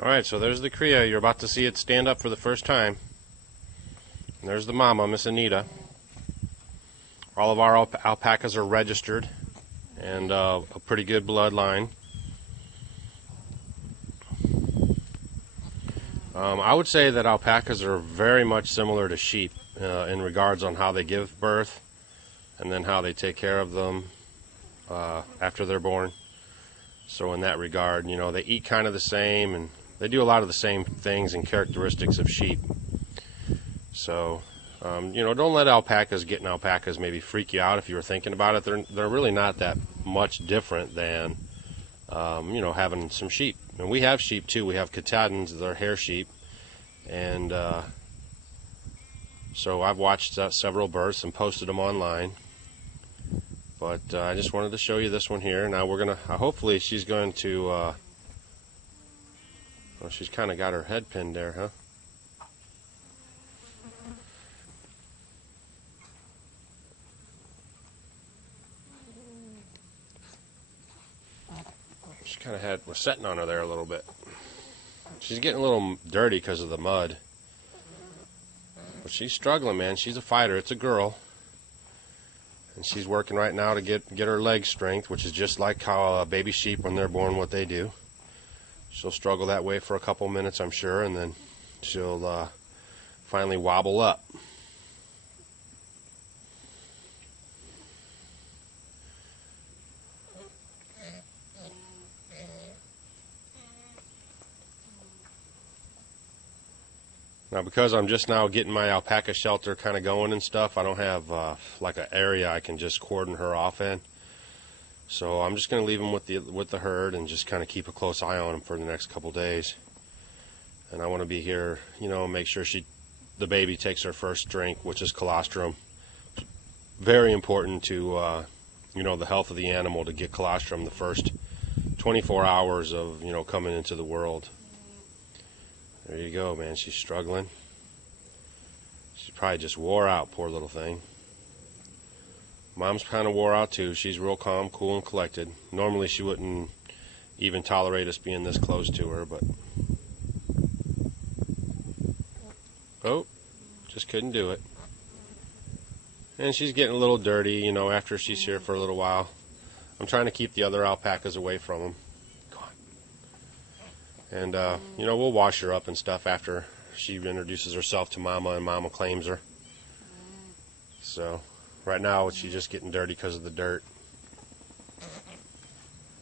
Alright, so there's the Cria. You're about to see it stand up for the first time. And there's the mama, Miss Anita. All of our alpacas are registered and a pretty good bloodline. I would say that alpacas are very much similar to sheep in regards on how they give birth and then how they take care of them after they're born. So in that regard, you know, they eat kind of the same and they do a lot of the same things and characteristics of sheep. So, you know, don't let getting alpacas maybe freak you out if you were thinking about it. They're really not that much different than, you know, having some sheep. And we have sheep too. We have Katahdins, they're hair sheep. And so I've watched several births and posted them online. But I just wanted to show you this one here. Now we're going to, hopefully she's going to, well, she's kind of got her head pinned there, huh? She kind of was sitting on her there a little bit. She's getting a little dirty because of the mud. But she's struggling, man. She's a fighter. It's a girl. And she's working right now to get her leg strength, which is just like how baby sheep, when they're born, what they do. She'll struggle that way for a couple minutes, I'm sure, and then she'll finally wobble up. Now, because I'm just now getting my alpaca shelter kind of going and stuff, I don't have like an area I can just cordon her off in. So I'm just going to leave them with the herd and just kind of keep a close eye on them for the next couple days. And I want to be here, you know, make sure the baby takes her first drink, which is colostrum. Very important to, you know, the health of the animal, to get colostrum the first 24 hours of, you know, coming into the world. There you go, man. She's struggling. She probably just wore out, poor little thing. Mom's kind of wore out too. She's real calm, cool, and collected. Normally she wouldn't even tolerate us being this close to her, but oh, just couldn't do it. And she's getting a little dirty, you know, after she's here for a little while. I'm trying to keep the other alpacas away from them. And, you know, we'll wash her up and stuff after she introduces herself to Mama and Mama claims her. So, right now she's just getting dirty because of the dirt.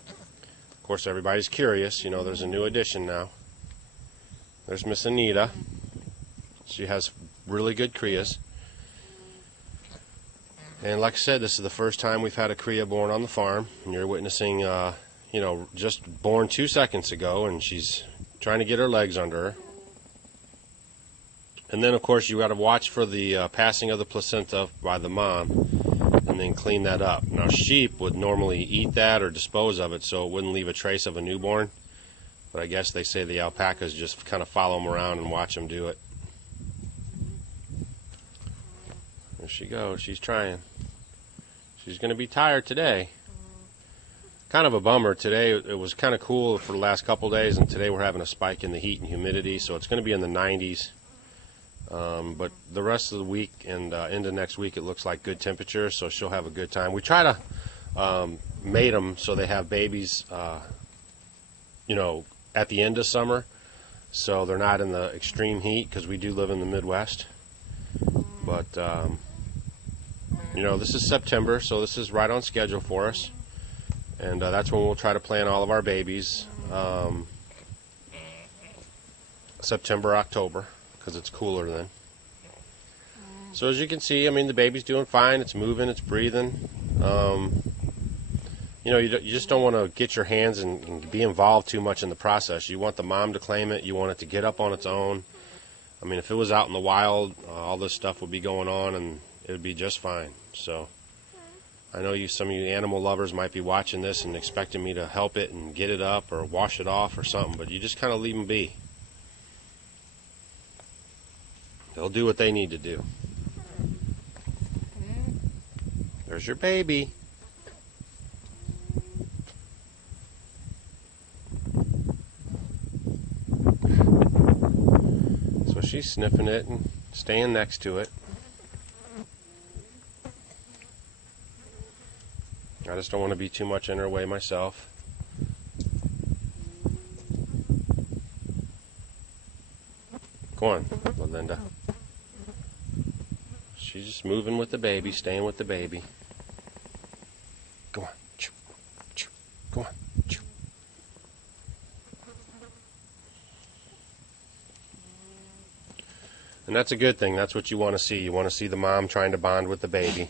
Of course, everybody's curious. You know, there's a new addition now. There's Miss Anita. She has really good Crias. And like I said, this is the first time we've had a Cria born on the farm. And you're witnessing... you know, just born 2 seconds ago, and she's trying to get her legs under her. And then, of course, you got to watch for the passing of the placenta by the mom, and then clean that up. Now, sheep would normally eat that or dispose of it, so it wouldn't leave a trace of a newborn. But I guess they say the alpacas just kind of follow them around and watch them do it. There she goes. She's trying. She's going to be tired today. Kind of a bummer. Today it was kind of cool for the last couple days, and today we're having a spike in the heat and humidity, so it's going to be in the 90s. But the rest of the week and into next week, it looks like good temperatures, so she'll have a good time. We try to mate them so they have babies, you know, at the end of summer, so they're not in the extreme heat, because we do live in the Midwest. But, you know, this is September, so this is right on schedule for us. And that's when we'll try to plan all of our babies, September, October, because it's cooler then. So as you can see, I mean, the baby's doing fine. It's moving, it's breathing. You know, you just don't want to get your hands and be involved too much in the process. You want the mom to claim it. You want it to get up on its own. I mean, if it was out in the wild, all this stuff would be going on, and it would be just fine. So... I know some of you animal lovers might be watching this and expecting me to help it and get it up or wash it off or something, but you just kind of leave them be. They'll do what they need to do. There's your baby. she's sniffing it and staying next to it. I just don't want to be too much in her way myself. Go on, Belinda. She's just moving with the baby, staying with the baby. Go on. Go on. And that's a good thing. That's what you want to see. You want to see the mom trying to bond with the baby.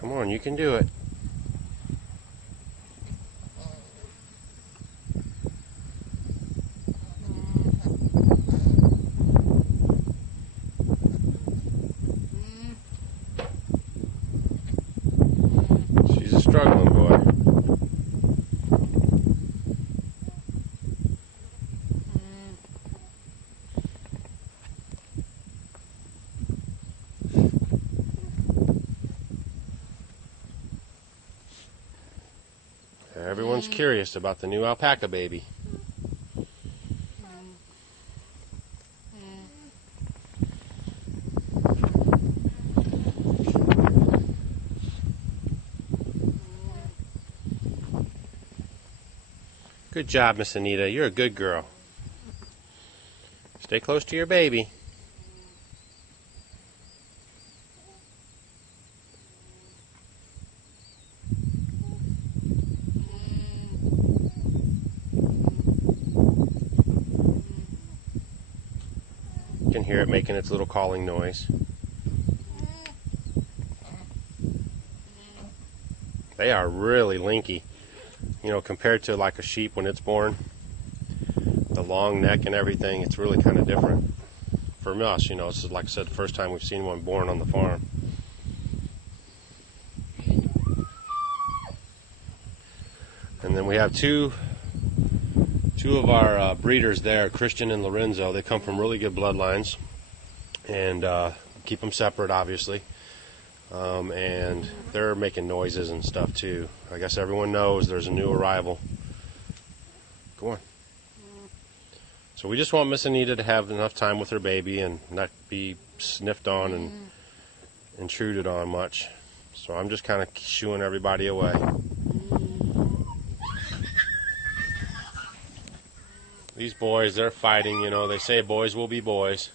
Come on, you can do it. She's a struggling boy. Everyone's curious about the new alpaca baby. Good job, Miss Anita. You're a good girl. Stay close to your baby. You can hear it making its little calling noise. They are really linky. You know, compared to like a sheep when it's born, the long neck and everything, it's really kind of different. For us, you know, this is, like I said, the first time we've seen one born on the farm. And then we have two of our breeders there, Christian and Lorenzo. They come from really good bloodlines, and keep them separate, obviously. And they're making noises and stuff too. I guess everyone knows there's a new arrival. Go on. So we just want Miss Anita to have enough time with her baby and not be sniffed on and intruded on much. So I'm just kind of shooing everybody away. These boys, they're fighting, you know. They say boys will be boys.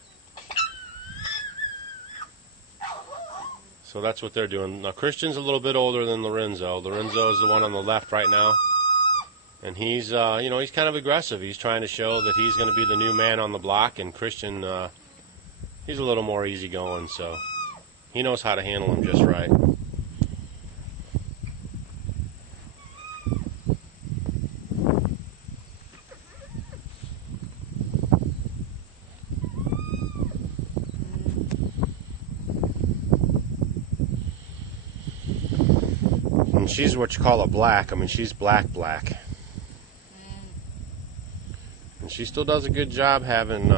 So that's what they're doing. Now, Christian's a little bit older than Lorenzo. Lorenzo is the one on the left right now. And he's, you know, he's kind of aggressive. He's trying to show that he's going to be the new man on the block. And Christian, he's a little more easygoing, so he knows how to handle him just right. And she's what you call a black. I mean, she's black. And she still does a good job having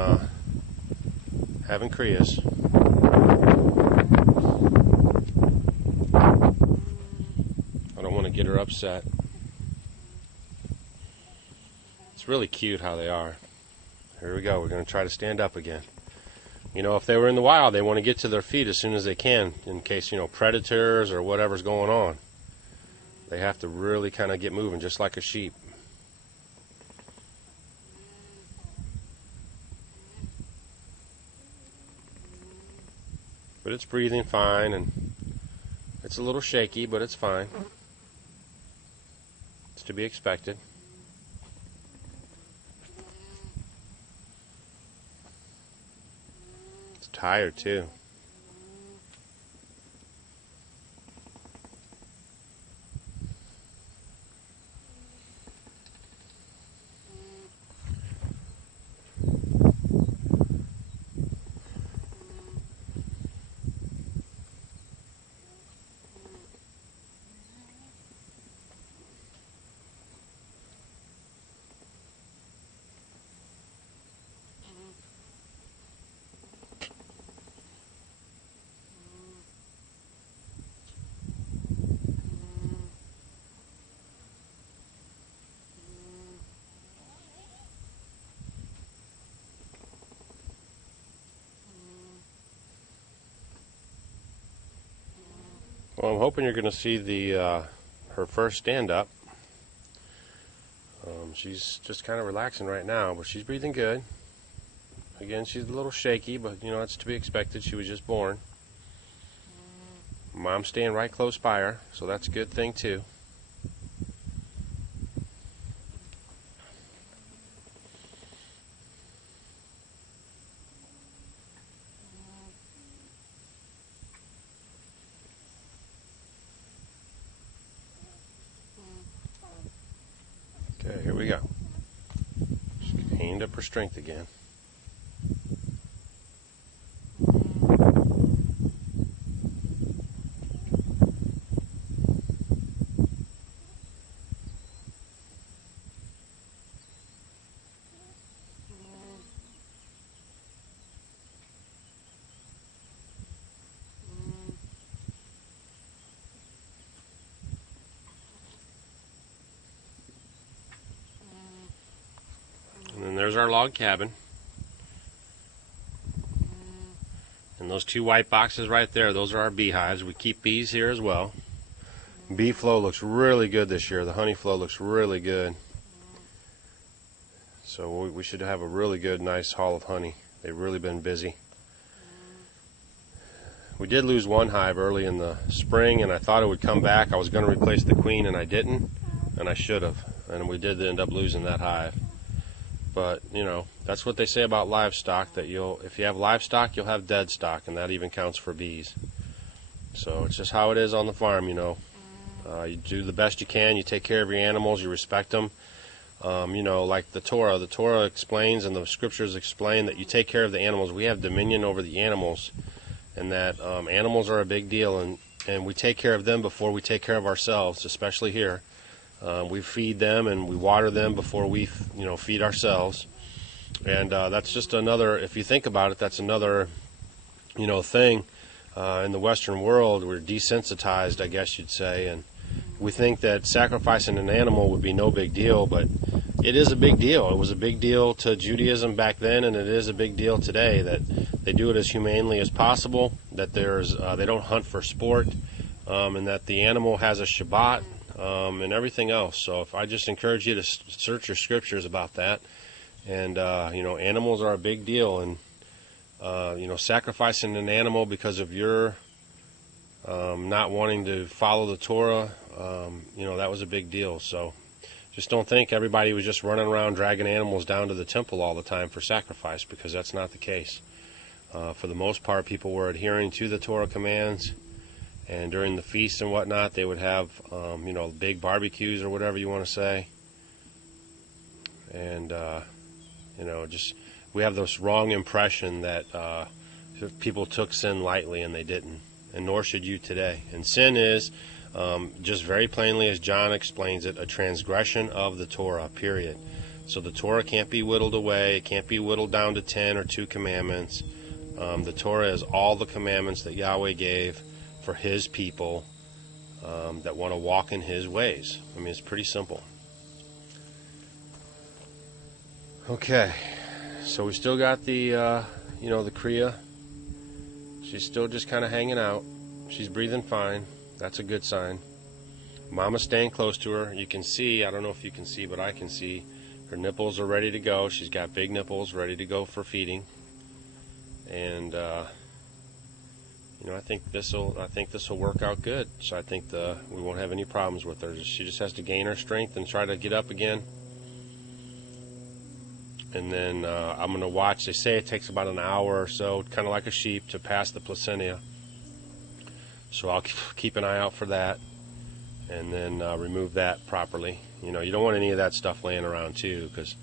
Crias. I don't want to get her upset. It's really cute how they are. Here we go. We're going to try to stand up again. You know, if they were in the wild, they want to get to their feet as soon as they can in case, you know, predators or whatever's going on. They have to really kind of get moving, just like a sheep. But it's breathing fine, and it's a little shaky, but it's fine. It's to be expected. It's tired, too. Well, I'm hoping you're going to see the her first stand-up. She's just kind of relaxing right now, but she's breathing good. Again, she's a little shaky, but you know, that's to be expected. She was just born. Mom's staying right close by her, so that's a good thing too. Okay, here we go. She's gained up her strength again. And then there's our log cabin. And those two white boxes right there, those are our beehives. We keep bees here as well. Bee flow looks really good this year. The honey flow looks really good. So we should have a really good, nice haul of honey. They've really been busy. We did lose one hive early in the spring, and I thought it would come back. I was going to replace the queen, and I didn't, and I should have. And we did end up losing that hive. But, you know, that's what they say about livestock, that if you have livestock, you'll have dead stock, and that even counts for bees. So it's just how it is on the farm, you know. You do the best you can, you take care of your animals, you respect them. You know, like the Torah explains, and the scriptures explain, that you take care of the animals. We have dominion over the animals, and that animals are a big deal, and we take care of them before we take care of ourselves, especially here. We feed them and we water them before we, you know, feed ourselves. And that's just another, if you think about it, that's another, you know, thing in the Western world. We're desensitized, I guess you'd say, and we think that sacrificing an animal would be no big deal, but it is a big deal. It was a big deal to Judaism back then, and it is a big deal today, that they do it as humanely as possible, that they don't hunt for sport, and that the animal has a Shabbat, and everything else. So if I just encourage you to search your scriptures about that. And you know, animals are a big deal, and you know, sacrificing an animal because of your not wanting to follow the Torah, you know, that was a big deal. So just don't think everybody was just running around dragging animals down to the temple all the time for sacrifice, because that's not the case. For the most part, people were adhering to the Torah commands. And during the feasts and whatnot, they would have, you know, big barbecues or whatever you want to say. And, you know, just we have this wrong impression that people took sin lightly, and they didn't. And nor should you today. And sin is, just very plainly as John explains it, a transgression of the Torah, period. So the Torah can't be whittled away. It can't be whittled down to 10 or 2 commandments. The Torah is all the commandments that Yahweh gave for his people that want to walk in his ways. I mean, it's pretty simple. Okay, so we still got the, you know, the Cria. She's still just kind of hanging out. She's breathing fine. That's a good sign. Mama's staying close to her. You can see, I don't know if you can see, but I can see her nipples are ready to go. She's got big nipples ready to go for feeding. And you know, I think this will work out good. So I think we won't have any problems with her. She just has to gain her strength and try to get up again. And then I'm going to watch. They say it takes about an hour or so, kind of like a sheep, to pass the placentia. So I'll keep an eye out for that, and then remove that properly. You know, you don't want any of that stuff laying around too, because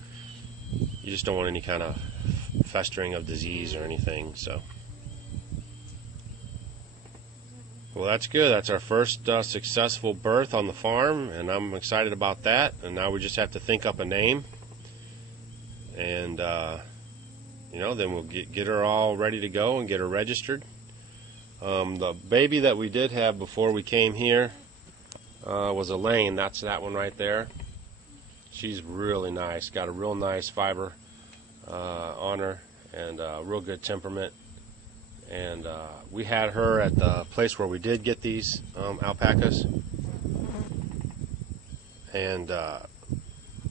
you just don't want any kind of festering of disease or anything. So. Well, that's good. That's our first successful birth on the farm, and I'm excited about that. And now we just have to think up a name, and you know, then we'll get her all ready to go and get her registered. The baby that we did have before we came here was Elaine. That's that one right there. She's really nice. Got a real nice fiber on her, and a real good temperament. And we had her at the place where we did get these alpacas, and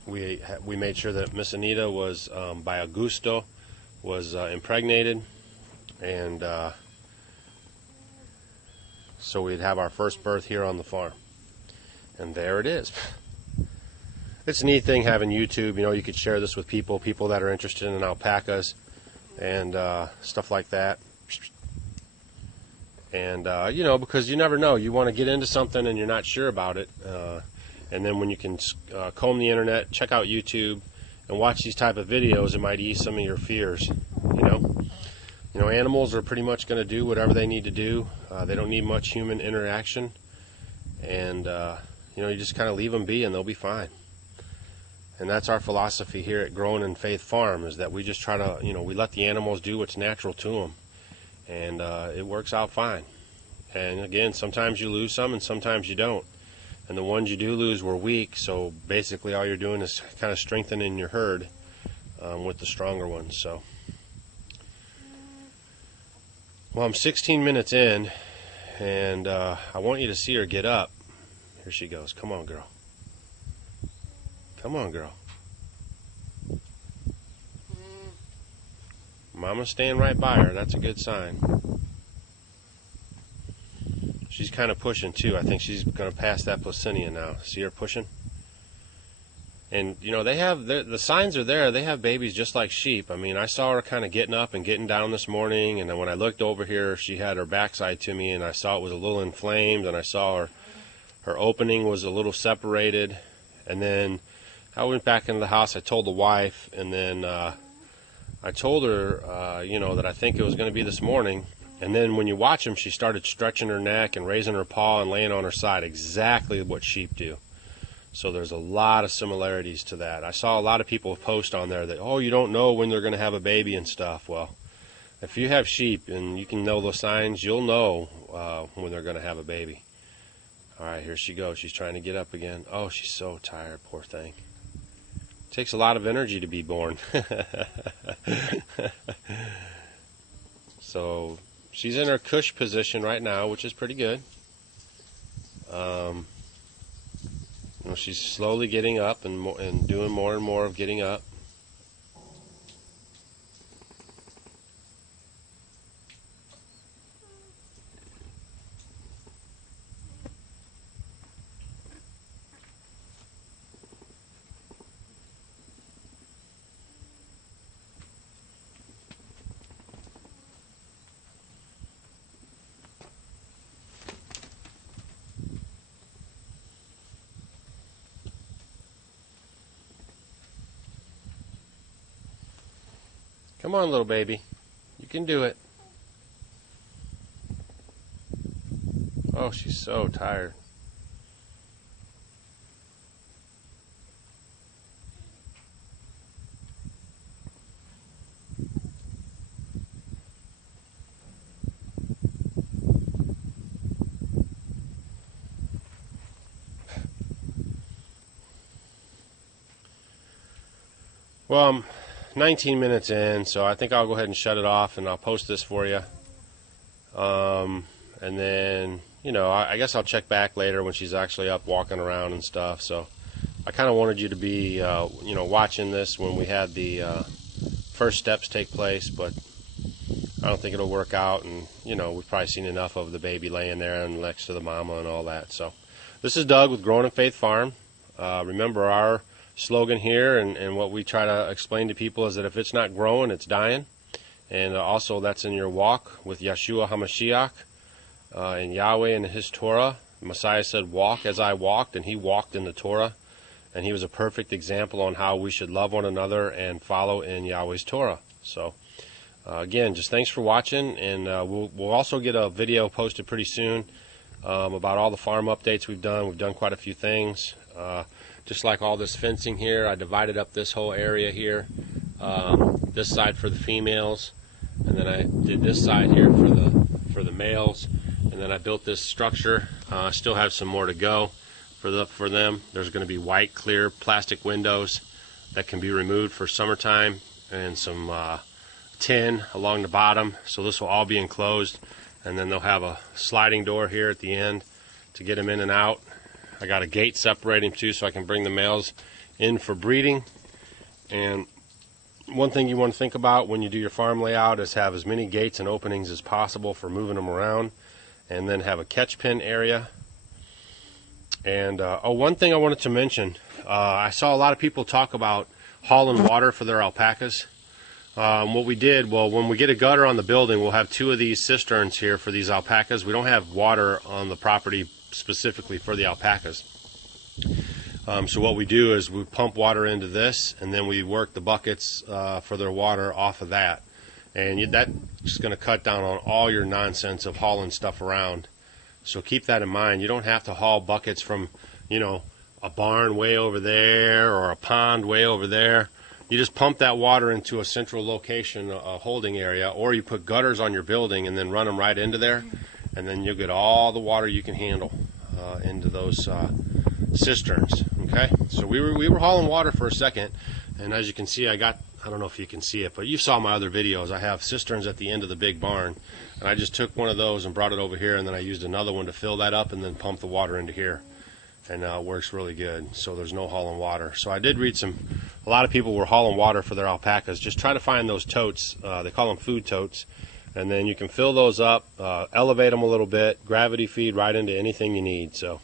we made sure that Miss Anita was by Augusto was impregnated, and so we'd have our first birth here on the farm. And there it is. It's a neat thing having YouTube. You know, you could share this with people that are interested in alpacas and stuff like that. And you know, because you never know, you want to get into something and you're not sure about it, and then when you can comb the internet, check out YouTube, and watch these type of videos, it might ease some of your fears. You know, animals are pretty much going to do whatever they need to do. They don't need much human interaction, and you know, you just kind of leave them be and they'll be fine. And that's our philosophy here at Growing in Faith Farm, is that we just try to, you know, we let the animals do what's natural to them. And it works out fine. And again, sometimes you lose some and sometimes you don't. And the ones you do lose were weak, so basically all you're doing is kind of strengthening your herd with the stronger ones. So, well, I'm 16 minutes in, and I want you to see her get up. Here she goes. Come on, girl. Come on, girl. Mama's staying right by her. That's a good sign. She's kind of pushing too. I think she's going to pass that placentia now. See her pushing? And you know, they have the signs are there. They have babies just like sheep. I mean, I saw her kind of getting up and getting down this morning, and then when I looked over here, she had her backside to me, and I saw it was a little inflamed, and I saw her opening was a little separated. And then I went back into the house. I told the wife, and then I told her, you know, that I think it was going to be this morning. And then when you watch them, she started stretching her neck and raising her paw and laying on her side, exactly what sheep do. So there's a lot of similarities to that. I saw a lot of people post on there that, oh, you don't know when they're going to have a baby and stuff. Well, if you have sheep and you can know those signs, you'll know when they're going to have a baby. All right, here she goes. She's trying to get up again. Oh, she's so tired, poor thing. Takes a lot of energy to be born. So she's in her cush position right now, which is pretty good. You know, she's slowly getting up and doing more and more of getting up. Come on, little baby. You can do it. Oh, she's so tired. Well, I'm 19 minutes in, so I think I'll go ahead and shut it off, and I'll post this for you. And then, you know, I guess I'll check back later when she's actually up walking around and stuff. So I kind of wanted you to be, you know, watching this when we had the first steps take place, but I don't think it'll work out. And, you know, we've probably seen enough of the baby laying there and next to the mama and all that. So this is Doug with Growing in Faith Farm. Remember our slogan here and what we try to explain to people is that if it's not growing, it's dying. And also that's in your walk with Yeshua HaMashiach and Yahweh and His Torah. Messiah said, walk as I walked, and He walked in the Torah. And He was a perfect example on how we should love one another and follow in Yahweh's Torah. So again, just thanks for watching, and we'll also get a video posted pretty soon about all the farm updates we've done. We've done quite a few things. Just like all this fencing here, I divided up this whole area here. This side for the females, and then I did this side here for the males, and then I built this structure. Still have some more to go for them. There's going to be white, clear plastic windows that can be removed for summertime, and some tin along the bottom, so this will all be enclosed, and then they'll have a sliding door here at the end to get them in and out. I got a gate separating too, so I can bring the males in for breeding. And one thing you want to think about when you do your farm layout is have as many gates and openings as possible for moving them around, and then have a catch pen area. And one thing I wanted to mention, I saw a lot of people talk about hauling water for their alpacas. What we did, well, when we get a gutter on the building, we'll have 2 of these cisterns here for these alpacas. We don't have water on the property specifically for the alpacas. So what we do is we pump water into this, and then we work the buckets for their water off of that. And that's just going to cut down on all your nonsense of hauling stuff around. So keep that in mind. You don't have to haul buckets from, you know, a barn way over there or a pond way over there. You just pump that water into a central location, a holding area, or you put gutters on your building and then run them right into there, and then you'll get all the water you can handle into those cisterns. Okay, so we were hauling water for a second, and as you can see, I don't know if you can see it, but you saw my other videos. I have cisterns at the end of the big barn, and I just took one of those and brought it over here, and then I used another one to fill that up and then pump the water into here. And it works really good, so there's no hauling water. So I did read a lot of people were hauling water for their alpacas. Just try to find those totes, they call them food totes, and then you can fill those up, elevate them a little bit, gravity feed right into anything you need. So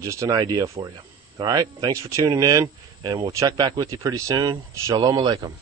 just an idea for you. All right, thanks for tuning in, and we'll check back with you pretty soon. Shalom Aleichem.